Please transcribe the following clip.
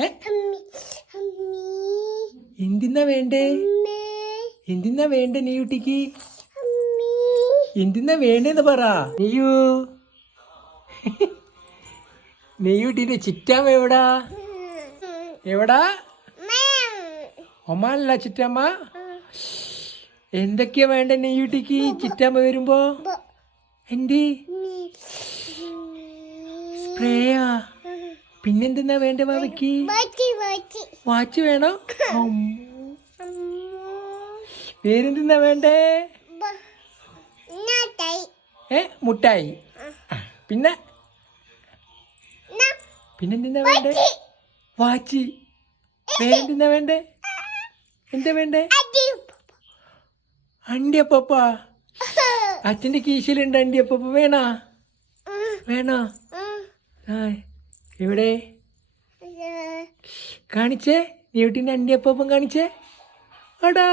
ഏ എന്തിന്നാ വേണ്ടേ? എന്തിന്നാ വേണ്ടേ നെയ്യുട്ടിക്ക്? എന്തിന്നാ വേണ്ടേന്ന് പറ നെയ്യു. നെയ്യുട്ടിന്റെ ചിറ്റാമ്മ എവിടാ? എവിടാ? ഒമാനല്ല ചിറ്റാമ്മ. എന്തൊക്കെയാ വേണ്ട നെയ്യുട്ടിക്ക് ചിറ്റാമ്മ വരുമ്പോ? എന്തി സ്പ്രേയാ? പിന്നെന്തെന്നാ വേണ്ട ബാബയ്ക്ക്? വാച്ച് വേണോ? വേറെന്തെന്നാ വേണ്ടേ? മുട്ടായി. പിന്നെ പിന്നെന്തെന്നാ വേണ്ടേ? വാച്ച്. വേറെന്തെന്നാ വേണ്ടേ? എന്താ വേണ്ടേ? അണ്ടിയപ്പ. അച്ഛന്റെ കീശയിലുണ്ട് അണ്ടിയപ്പ. വേണോ? വേണോ? എവിടെ കാണിച്ചേ? നെയ്യുട്ടിന്റെ അണ്ടിയപ്പം കാണിച്ചേ. അടാ